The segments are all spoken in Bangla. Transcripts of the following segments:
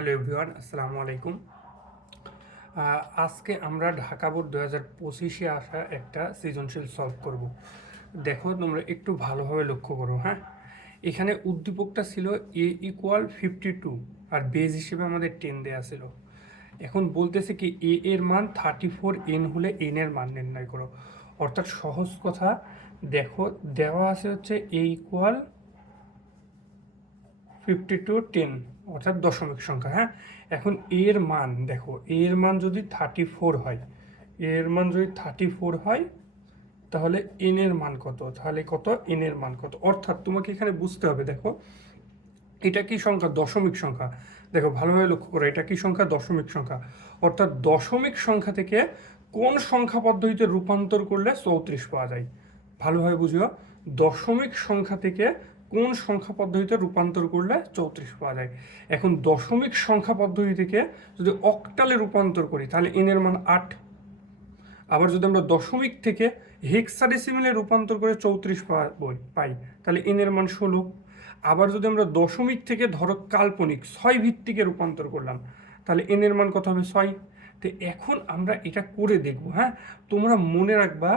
হ্যালো এভরিওয়ান, আসসালামু আলাইকুম। আজকে আমরা ঢাকা বোর্ড 2025-এ আসা একটা সৃজনশীল সলভ করব। দেখো, তোমরা একটু ভালোভাবে লক্ষ্য করো। হ্যাঁ, এখানে উদ্দীপকটা ছিল a=52 আর বেজ হিসেবে আমাদের 10 দেওয়া ছিল। এখন বলতেছে কি এ এর মান 34, n হলে n এর মান নির্ণয় করো। অর্থাৎ সহজ কথা, দেখো দেওয়া আছে হচ্ছে a=52 10, অর্থাৎ দশমিক সংখ্যা। হ্যাঁ, এখন এর মান দেখো, এর মান যদি 34 হয়, এর মান যদি 34 হয়, তাহলে এন এর মান কত? তাহলে কত? এন এর মান কত? অর্থাৎ তোমাকে এখানে বুঝতে হবে, দেখো এটা কি সংখ্যা? দশমিক সংখ্যা। দেখো ভালোভাবে লক্ষ্য করো, এটা কি সংখ্যা? দশমিক সংখ্যা। অর্থাৎ দশমিক সংখ্যা থেকে কোন সংখ্যা পদ্ধতিতে রূপান্তর করলে 34 পাওয়া যায়? ভালোভাবে বুঝিও, দশমিক সংখ্যা থেকে কোন সংখ্যা পদ্ধতিতে রূপান্তর করলে 34 পাওয়া যায়। এখন দশমিক সংখ্যা পদ্ধতি থেকে যদি অক্টালে রূপান্তর করি, তাহলে এন এর মান 8। আবার যদি আমরা দশমিক থেকে হেক্সাডেসিমেলে রূপান্তর করে 34 পাই, তাহলে এন এর মান 16। আবার যদি আমরা দশমিক থেকে ধরো কাল্পনিক 6 ভিত্তিকে রূপান্তর করলাম, তাহলে এন এর মান কত হবে? 6। তো এখন আমরা এটা করে দেখব। হ্যাঁ, তোমরা মনে রাখবা,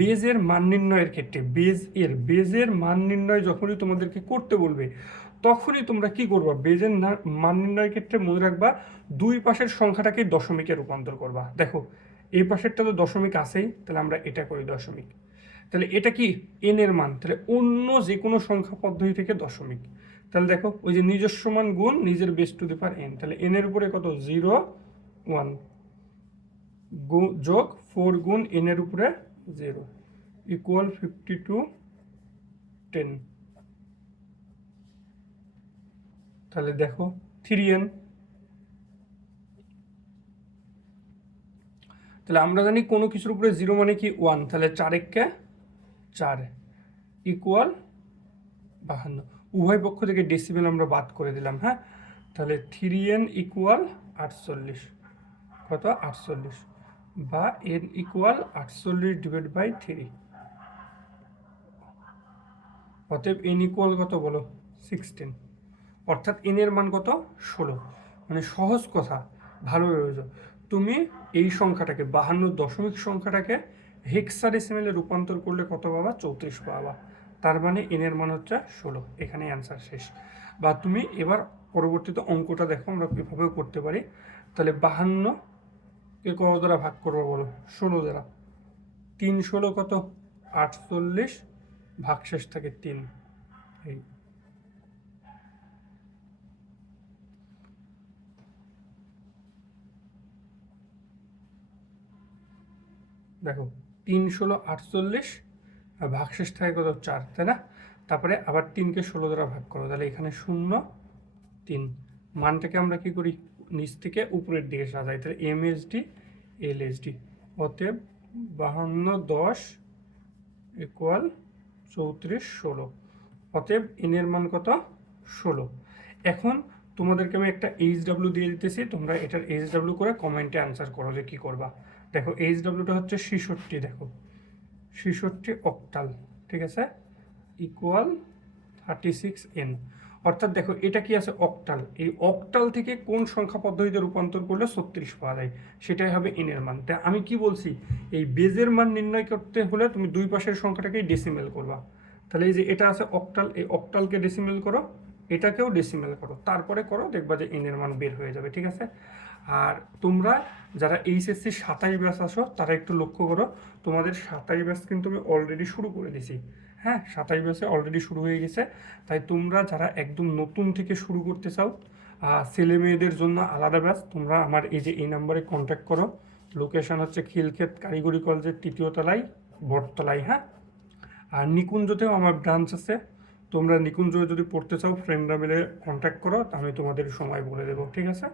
বেজের মান নির্ণয়ের ক্ষেত্রে বেজের মান নির্ণয় যখনই তোমাদেরকে করতে বলবে, তখনই তোমরা কি করবা? বেজের মান নির্ণয়ের ক্ষেত্রে মনে রাখবা, দুই পাশের সংখ্যাটাকে দশমিকে রূপান্তর করবা। দেখো এই পাশেরটা তো দশমিক আছেই, তাহলে আমরা এটা করি দশমিক। তাহলে এটা কি? এন এর মান। তাহলে অন্য যে কোনো সংখ্যা পদ্ধতি থেকে দশমিক। তাহলে দেখো, ওই যে নিজস্ব মান গুণ নিজের base to the power N, তাহলে এন এর উপরে কত? 0 1 যোগ 4 গুণ এন এর উপরে 0 ইকুয়াল 52 10। তাহলে দেখো 3n। তাহলে আমরা জানি কোনো কিছুর উপরে 0 মানে কি? 1। তাহলে 4 একে 4 ইকুয়াল 52। উভয় পক্ষ থেকে ডেসিমেল আমরা বাদ করে দিলাম। হ্যাঁ, তাহলে 3n ইকুয়াল 48। কত? 48, বা n ইকুয়াল 48/3। অতএব n ইকুয়াল কত বলো? 16। অর্থাৎ n এর মান কত? 16। মানে সহজ কথা, ভালোভাবে বোঝো। তুমি এই সংখ্যাটাকে 52 দশমিক সংখ্যাটাকে হেক্সাডেসিমেলে রূপান্তর করলে কত পাবা? 34 পাবা। তার মানে n এর মান হচ্ছে 16। এখানে অ্যান্সার শেষ। বা তুমি এবার পরবর্তীতে অঙ্কটা দেখো, আমরা কীভাবেও করতে পারি। তাহলে 52কে কত দ্বারা ভাগ করবো বলো? 16 দ্বারা। 3 16 কত? 48, ভাগশেষ থাকে 3। এই দেখো, 3 16 48, আর ভাগশেষ থাকে কত? 4, তাই না? তারপরে আবার 3কে 16 দ্বারা ভাগ করো, তাহলে এখানে 0 3। মানটাকে আমরা কি করি? নিচ থেকে উপরের দিকে সাজাই, তাহলে এমএসডি এলএসডি। অতএব 52 10 ইকুয়াল 34 16। অতএব এন এর মান কত? 16। এখন তোমাদেরকে আমি একটা এইচডাব্লিউ দিয়ে দিতেছি, তোমরা এটার এইচডাব্লিউ করে কমেন্টে অ্যান্সার করো যে কী করবা। দেখো এইচডাব্লিউটা হচ্ছে 66। দেখো 66 অক্টাল, ঠিক আছে, ইকুয়াল 36n। অর্থাৎ দেখো এটা কি আছে? অক্টাল। এই অক্টাল থেকে কোন সংখ্যা পদ্ধতিতে রূপান্তর করলে 36 পাওয়া যায়, সেটাই হবে n এর মান। তাই আমি কি বলছি, এই বেজের মান নির্ণয় করতে হলে তুমি দুই পাশের সংখ্যাটাকেই ডেসিমেল করবা। তাহলে এই যে এটা আছে অক্টাল, এই অক্টালকে ডেসিমেল করো, এটাকেও ডেসিমেল করো, তারপরে করো, দেখবা যে n এর মান বের হয়ে যাবে। ঠিক আছে? আর তোমরা যারা এইচএসসি 27 ব্যাচ আসো, তারা একটু লক্ষ্য করো, তোমাদের 27 ব্যাচ কিন্তু আমি অলরেডি শুরু করে দিছি। হ্যাঁ, 27 ব্যাচে অলরেডি শুরু হয়ে গেছে। তাই তোমরা যারা একদম নতুন থেকে শুরু করতে চাও, ছেলে মেয়েদের জন্য আলাদা ব্যাচ, তোমরা আমার এই যে এই নাম্বারে কন্ট্যাক্ট করো। লোকেশন হচ্ছে খিলক্ষেত কারিগরি কলেজের 3য় তলায়, বটতলায়। হ্যাঁ, আর নিকুঞ্জতেও আমার ব্রাঞ্চ আছে। তোমরা নিকুঞ্জ যদি পড়তে চাও, ফ্রেন্ডরা মিলে কন্ট্যাক্ট করো, আমি তোমাদের সময় বলে দেবো। ঠিক আছে?